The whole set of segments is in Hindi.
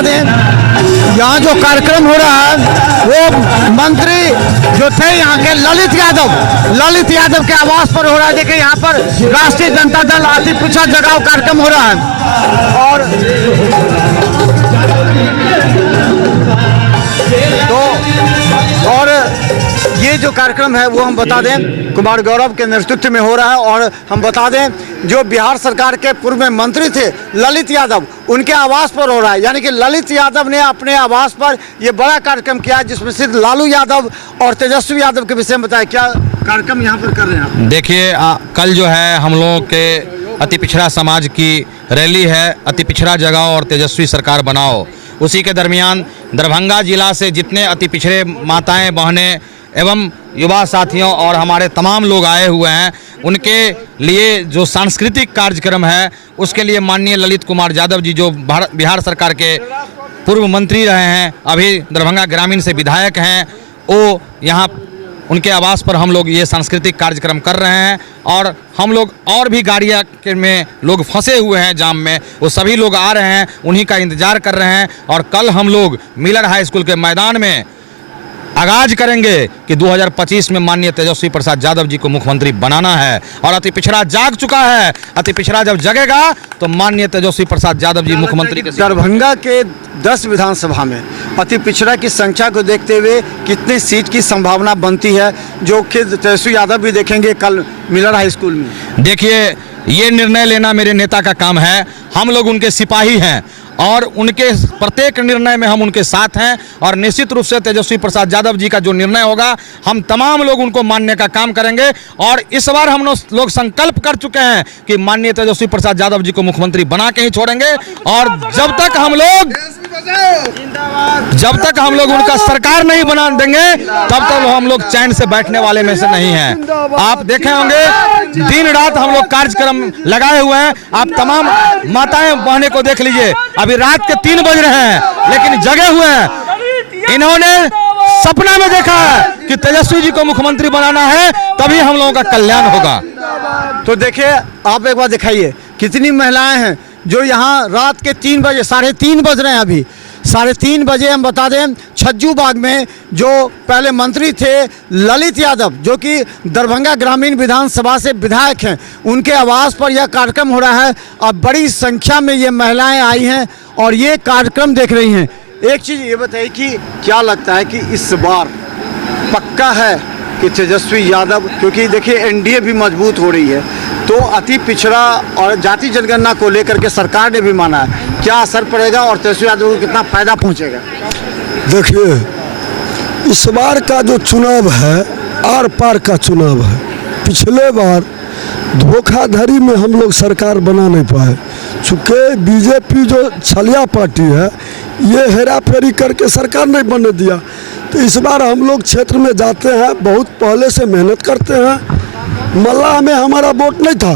बता दें यहाँ जो कार्यक्रम हो रहा है वो मंत्री जो थे यहाँ के ललित यादव के आवास पर हो रहा है। देखिए यहाँ पर राष्ट्रीय जनता दल अति पिछड़ा जगाओ कार्यक्रम हो रहा है और ये जो कार्यक्रम है वो हम बता दें कुमार गौरव के नेतृत्व में हो रहा है। और हम बता दें जो बिहार सरकार के पूर्व में मंत्री थे ललित यादव, उनके आवास पर हो रहा है। यानी कि ललित यादव ने अपने आवास पर ये बड़ा कार्यक्रम किया जिसमें सिर्फ लालू यादव और तेजस्वी यादव के विषय में बताया। क्या कार्यक्रम यहाँ पर कर रहे हैं आप? देखिए कल जो है हम लोगों के अति पिछड़ा समाज की रैली है, अति पिछड़ा जगाओ और तेजस्वी सरकार बनाओ। उसी के दरमियान दरभंगा जिला से जितने अति पिछड़े माताएं बहनें एवं युवा साथियों और हमारे तमाम लोग आए हुए हैं, उनके लिए जो सांस्कृतिक कार्यक्रम है उसके लिए माननीय ललित कुमार यादव जी जो बिहार सरकार के पूर्व मंत्री रहे हैं, अभी दरभंगा ग्रामीण से विधायक हैं, वो यहाँ उनके आवास पर हम लोग ये सांस्कृतिक कार्यक्रम कर रहे हैं। और हम लोग और भी गाड़ियाँ में लोग फंसे हुए हैं जाम में, वो सभी लोग आ रहे हैं, उन्हीं का इंतज़ार कर रहे हैं। और कल हम लोग मिलर हाई स्कूल के मैदान में आगाज करेंगे कि 2025 में माननीय तेजस्वी प्रसाद यादव जी को मुख्यमंत्री बनाना है। और अति पिछड़ा जाग चुका है, अति पिछड़ा जब जगेगा तो माननीय तेजस्वी प्रसाद यादव जी मुख्यमंत्री। दरभंगा के 10 विधानसभा में अति पिछड़ा की संख्या को देखते हुए कितनी सीट की संभावना बनती है, जो कि तेजस्वी यादव भी देखेंगे कल मिलर हाई स्कूल में? देखिए ये निर्णय लेना मेरे नेता का काम है, हम लोग उनके सिपाही हैं और उनके प्रत्येक निर्णय में हम उनके साथ हैं। और निश्चित रूप से तेजस्वी प्रसाद यादव जी का जो निर्णय होगा हम तमाम लोग उनको मानने का काम करेंगे। और इस बार हम लोग संकल्प कर चुके हैं कि माननीय तेजस्वी प्रसाद यादव जी को मुख्यमंत्री बना के ही छोड़ेंगे। और जब तक हम लोग उनका सरकार नहीं बना देंगे तब तक हम लोग चैन से बैठने वाले में से नहीं हैं। आप देखे होंगे दिन रात हम लोग कार्यक्रम लगाए हुए हैं। आप तमाम माताएं बहने को देख लीजिए, अभी रात के 3 बज रहे हैं लेकिन जगे हुए हैं। इन्होंने सपना में देखा है कि तेजस्वी जी को मुख्यमंत्री बनाना है, तभी हम लोगों का कल्याण होगा। तो देखिए आप एक बार दिखाइए कितनी महिलाएं हैं जो यहाँ रात के 3 बजे 3:30 बज रहे हैं, अभी 3:30 बजे हम बता दें छज्जू बाग में जो पहले मंत्री थे ललित यादव जो कि दरभंगा ग्रामीण विधानसभा से विधायक हैं, उनके आवास पर यह कार्यक्रम हो रहा है। अब बड़ी संख्या में ये महिलाएं आई हैं और ये कार्यक्रम देख रही हैं। एक चीज़ ये बताइए कि क्या लगता है कि इस बार पक्का है कि तेजस्वी यादव, क्योंकि देखिए एनडीए भी मजबूत हो रही है, तो अति पिछड़ा और जाति जनगणना को लेकर के सरकार ने भी माना है, क्या असर पड़ेगा और तेजस्वी यादव को कितना फायदा पहुंचेगा? देखिए इस बार का जो चुनाव है आर पार का चुनाव है। पिछले बार धोखाधड़ी में हम लोग सरकार बना नहीं पाए, चूँकि बीजेपी जो छलिया पार्टी है ये हेरा फेरी करके सरकार नहीं बनने दिया। तो इस बार हम लोग क्षेत्र में जाते हैं, बहुत पहले से मेहनत करते हैं। मल्लाह में हमारा वोट नहीं था,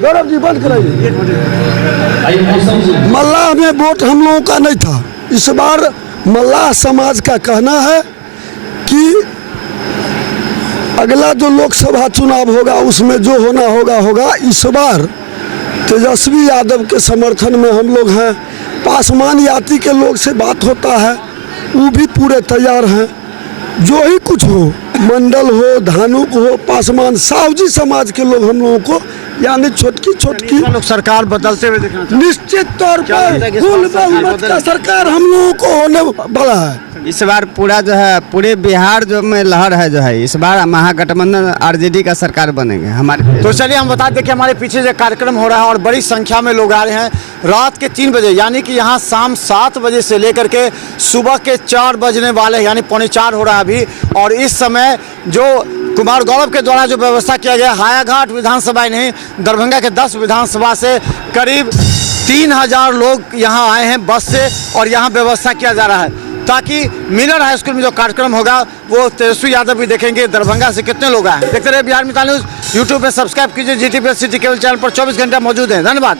गौरव जी बंद कराइए, मल्लाह में वोट हम लोगों का नहीं था। इस बार मल्लाह समाज का कहना है कि अगला जो लोकसभा चुनाव होगा उसमें जो होना होगा। इस बार तेजस्वी यादव के समर्थन में हम लोग हैं। पासवान जाति के लोग से बात होता है, वो भी पूरे तैयार हैं। जो ही कुछ हो, मंडल हो, धानुक हो, पासवान साहूजी समाज के लोग हम लोगों को यानी छोटकी लोग सरकार बदलते हुए देखना निश्चित तौर पर फुल बहुमत का सरकार हम लोगों को होने वाला है। इस बार पूरा जो है पूरे बिहार जो में लहर है जो है, इस बार महागठबंधन आरजेडी का सरकार बनेगा हमारे। तो चलिए हम बता दें कि हमारे पीछे जो कार्यक्रम हो रहा है और बड़ी संख्या में लोग आ रहे हैं रात के 3 बजे, यानी कि यहाँ शाम 7 बजे से लेकर के सुबह के 4 बजने वाले यानी 3:45 हो रहा है अभी। और इस समय जो कुमार गौरव के द्वारा जो व्यवस्था किया गया, हायाघाट विधानसभा नहीं दरभंगा के 10 विधानसभा से करीब 3000 लोग यहाँ आए हैं बस से, और यहाँ व्यवस्था किया जा रहा है ताकि मिलर हाई स्कूल में जो कार्यक्रम होगा वो तेजस्वी यादव भी देखेंगे। दरभंगा से कितने लोग आए हैं देखते रहे बिहार मिसाल न्यूज़। यूट्यूब पे सब्सक्राइब कीजिए, GTPS सिटी केबल चैनल पर 24 घंटा मौजूद है। धन्यवाद।